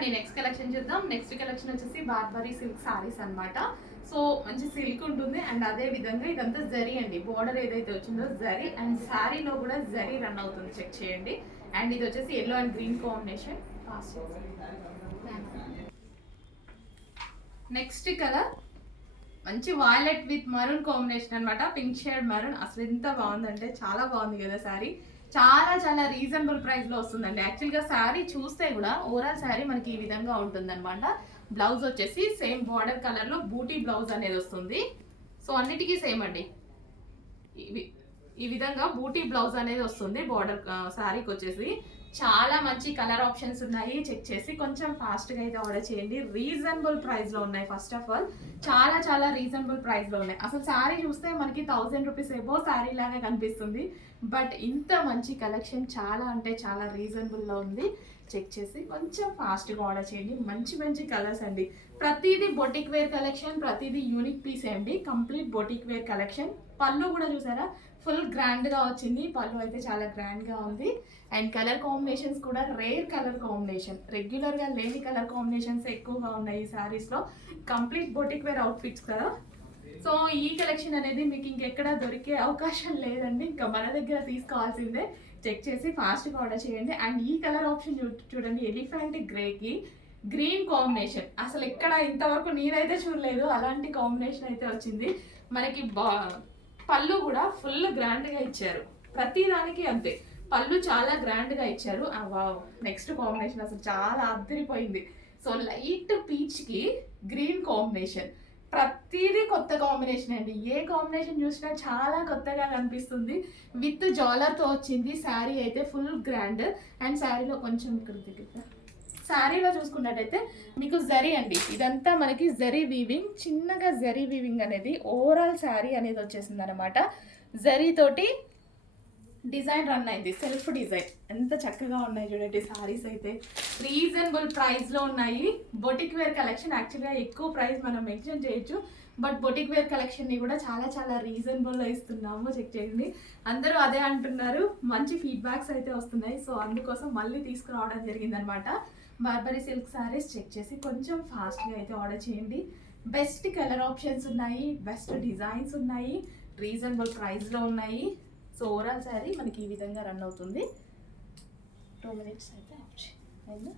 రండి next collection చూద్దాం. Next collection వచ్చేసి బార్బరీ సిల్క్ సారీస్ అన్నమాట. సో మంచి సిల్క్ ఉంటుంది అండ్ అదే విధంగా ఇదంతా జరీ అండి. బోర్డర్ ఏదైతే వచ్చిందో జరీ అండ్ శారీలో కూడా జరీ రన్ అవుతుంది, చెక్ చేయండి. అండ్ ఇది వచ్చేసి yellow and green combination. Next colour మంచి వాయిలెట్ విత్ మరూన్ కాంబినేషన్ అనమాట. Pink shade maroon. అసలు ఎంత బాగుందంటే చాలా బాగుంది కదా శారీ. చాలా చాలా రీజనబుల్ ప్రైస్ లో వస్తుందండి. యాక్చువల్గా శారీ చూస్తే కూడా ఓవరాల్ శారీ మనకి ఈ విధంగా ఉంటుంది అనమాట. బ్లౌజ్ వచ్చేసి సేమ్ బార్డర్ కలర్ లో బూటీ బ్లౌజ్ అనేది వస్తుంది. సో అన్నిటికీ సేమ్ అండి. ఈ విధంగా బూటీ బ్లౌజ్ అనేది వస్తుంది బార్డర్ శారీకి వచ్చేసి. చాలా మంచి కలర్ ఆప్షన్స్ ఉన్నాయి, చెక్ చేసి కొంచెం ఫాస్ట్గా అయితే ఆర్డర్ చేయండి. రీజనబుల్ ప్రైస్లో ఉన్నాయి. ఫస్ట్ ఆఫ్ ఆల్ చాలా చాలా రీజనబుల్ ప్రైస్లో ఉన్నాయి. అసలు శారీ చూస్తే మనకి 1000 రూపీస్ ఎబో శారీ లాగా కనిపిస్తుంది. బట్ ఇంత మంచి కలెక్షన్ చాలా అంటే చాలా రీజనబుల్లో ఉంది. చెక్ చేసి కొంచెం ఫాస్ట్గా ఆర్డర్ చేయండి. మంచి మంచి కలర్స్ అండి. ప్రతిదీ బొటిక్ వేర్ కలెక్షన్, ప్రతిదీ యూనిక్ పీస్ అండి. Complete boutique wear collection. పళ్ళు కూడా చూసారా ఫుల్ గ్రాండ్గా వచ్చింది. పళ్ళు అయితే చాలా గ్రాండ్గా ఉంది. అండ్ కలర్ కాంబినేషన్స్ కూడా రేర్ కలర్ కాంబినేషన్, రెగ్యులర్గా లేని కలర్ కాంబినేషన్స్ ఎక్కువగా ఉన్నాయి ఈ శారీస్లో. కంప్లీట్ బొటిక్ వేర్ అవుట్ఫిట్స్ కదా. సో ఈ కలెక్షన్ అనేది మీకు ఇంకెక్కడ దొరికే అవకాశం లేదండి. ఇంకా మన దగ్గర తీసుకోవాల్సిందే. చెక్ చేసి ఫాస్ట్గా ఆర్డర్ చేయండి. అండ్ ఈ కలర్ ఆప్షన్ చూడండి, ఎలిఫెంట్ గ్రేకి గ్రీన్ కాంబినేషన్. అసలు ఎక్కడ ఇంతవరకు నేనైతే చూడలేదు అలాంటి కాంబినేషన్ అయితే వచ్చింది మనకి. పళ్ళు కూడా ఫుల్ గ్రాండ్గా ఇచ్చారు. ప్రతి దానికి అంతే, పళ్ళు చాలా గ్రాండ్గా ఇచ్చారు. వావ్, నెక్స్ట్ కాంబినేషన్ అసలు చాలా అద్దరిపోయింది. సో లైట్ పీచ్కి గ్రీన్ కాంబినేషన్. ప్రతిదీ కొత్త కాంబినేషన్ అండి. ఏ కాంబినేషన్ చూసినా చాలా కొత్తగా కనిపిస్తుంది. విత్ జాలర్తో వచ్చింది శారీ అయితే ఫుల్ గ్రాండ్. అండ్ శారీలో కొంచెం ఇక్కడ శారీలో చూసుకున్నట్టయితే మీకు జరీ అండి. ఇదంతా మనకి జరీ వీవింగ్, చిన్నగా జరీ వీవింగ్ అనేది ఓవరాల్ శారీ అనేది వచ్చేసింది అనమాట. జరీతోటి డిజైన్ రన్ అయింది, సెల్ఫ్ డిజైన్. ఎంత చక్కగా ఉన్నాయి చూడండి శారీస్ అయితే. రీజనబుల్ ప్రైస్లో ఉన్నాయి. Boutique wear collection. యాక్చువల్గా ఎక్కువ ప్రైస్ మనం మెన్షన్ చేయొచ్చు, బట్ బొటిక్ వేర్ కలెక్షన్ని కూడా చాలా చాలా రీజనబుల్లో ఇస్తున్నాము. చెక్ చేయండి. అందరూ అదే అంటున్నారు, మంచి ఫీడ్బ్యాక్స్ అయితే వస్తున్నాయి. సో అందుకోసం మళ్ళీ తీసుకురావడం జరిగిందనమాట. బార్బరీ సిల్క్ శారీస్ చెక్ చేసి కొంచెం ఫాస్ట్గా అయితే ఆర్డర్ చేయండి. బెస్ట్ కలర్ ఆప్షన్స్ ఉన్నాయి, బెస్ట్ డిజైన్స్ ఉన్నాయి, రీజనబుల్ ప్రైస్లో ఉన్నాయి. సో ఓవరాల్ శారీ మనకి ఈ విధంగా రన్ అవుతుంది. 2 minutes అయితే ఆప్షన్.